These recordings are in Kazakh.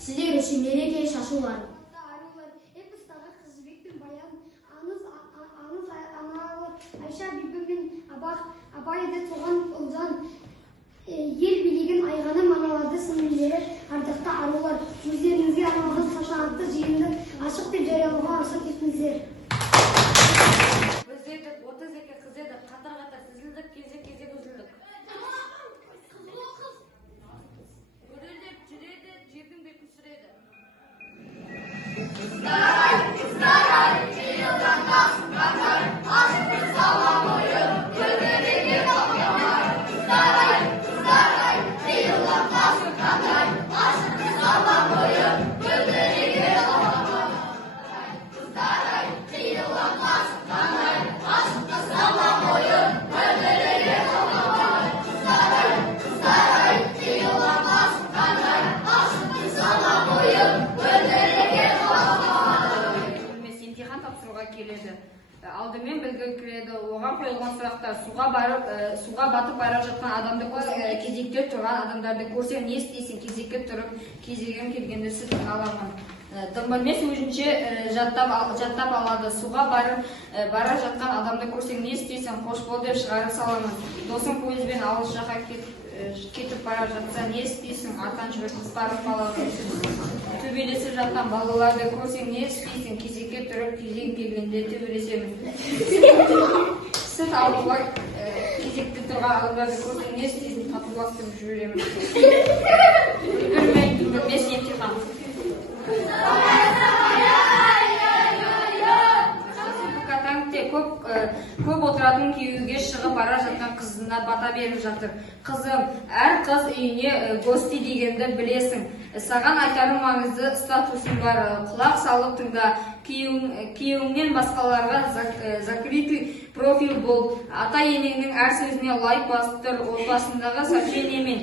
Сіздер үшін мереке шашулар. Эпостағы Қыз жібектің баян, аңыз аналар, Айша бибі мен Абайды туған ұлжан, ел билеген айғаны маналарды сіңлілері ардақты арулар. Өздеріңізге арналған салтанатты жиынды ашық деп жариялауға рұқсат етіңіздер. Біз едік, 32 қыз едік, қатар-қатар тізілдік, кезек-кезек үзілдік. Өрелеп жүреді, жердің бетін сүреді. Қыздар, жиылған қасыңдар, ашық сала бойы, көтереге қалмамар. Қыздар, жиылған қасыңдар, ашық сала бойы, көтереге қалмамар. Қыздар, жиылған қасыңдар, ашық сала бойы, көтереге қалмамар. Қыздар, жиылған қасыңдар, ашық сала бойы, көтереге қалмамар. Емтихан тапсыруға келеді. Алдымен білгі кіреді. Оған қойылған сұрақтар: суға батып бара жатқан адамды кезекте тұрған адамдарды көрсең не істейсің? Кезекке тұрып, кезегім келгенде сүт аламын. Дымбылмес өзінше жаттап алады. Суға бара жатқан адамды көрсең не істейсің? Қош бол деп шығарып саламын. Досың пойызбен алыс жаққа кетіп бара жатса не істейсің? Артан жүріп қысқарып қалады. Төбелесіп жатқан балаларды көрсең не істейсің? Кезекке тұрып, кезегім келгенде төбелесемін. Сүт алуға кезекте тұрған адамдарды көрсең не істейсің? Татуласып жүремін. Үлгермей білмес емтихан. Көп отыратын күйеуге шығып бара жатқан қызына бата беріп жатыр. Қызым, әр қыз үйіне гости дегенді білесің. Саған айтарым маңызды статусың бар. Құлақ салып тыңда. Күйеуіңнен басқаларға закрытый профиль бол. Ата-енеңнің әр сөзіне лайк басып тұр. Отбасындағы сообщение мен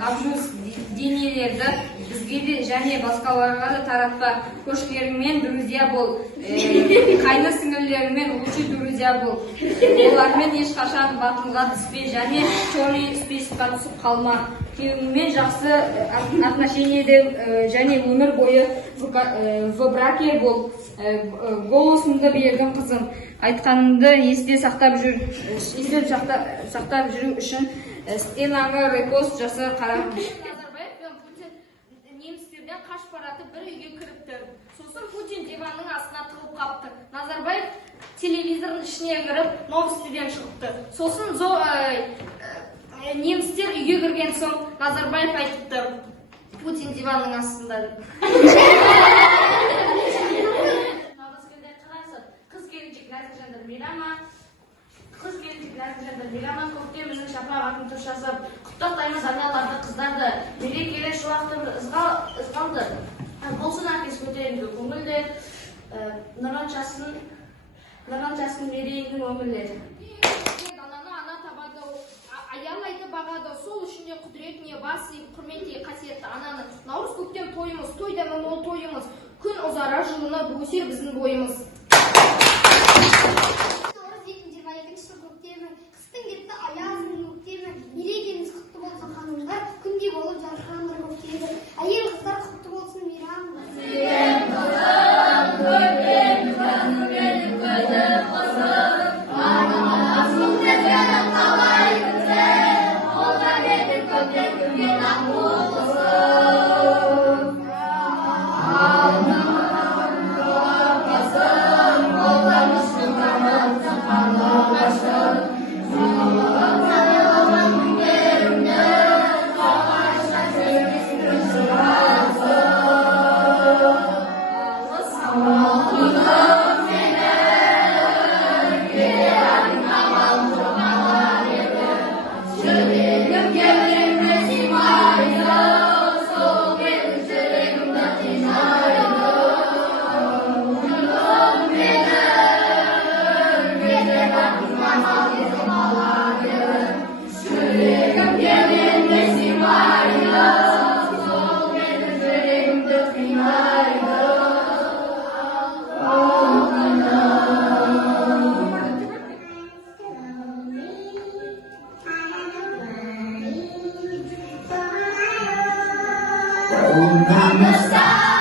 обсуждениелерді бізге де және басқаларға да таратпа. Көршілеріңмен друзья бол. Қайны сіңілілеріңмен лучший друзья бол. Олармен ешқашан батылға түспе және черный списокқа түсіп қалма. Күйеуіңмен жақсы отношениеде және өмір бойы в браке бол. Голосымды бердім қызым. Айтқанымды есте сақтап жүру үшін стенаңа репост жаса қарам. Назарбаев пен Путин немістерден қашып баратып бір үйге кіріпті. Сосын Путин диванның астына тығылып қапты. Назарбаев телевизордың ішіне кіріп новостиден шығыпты. Сосын немістер үйге кірген соң Назарбаев айтыпты: Путин диванның астында. Қыз келіншек нәзік жандар мейрама көктем біздің шапағатын тұршасып, құттықтаймыз аналарды, қыздарды, мерекелі шуақты ызғалды. Болсын әкес көтеріңкі көңілді, нұран жасын мерейінің өмірлері. Ананы ана табады, аялайды бағады, сол үшінде құдіретіне бас иіп, құрметте қасиетті ананы. Наурыз көктем тойымыз, тойда мол тойымыз, күн ұзара жылына бөгесер біздің бойымыз. Наурыз 22-ші көктемі, қыстың кетті аязының көктемі, мерекеміз құтты болсын ханымдар, күндей болып жарқыраңдар көктемі. Әйел қыздар құтты болсын мейрамдар. жолыңнан ұста.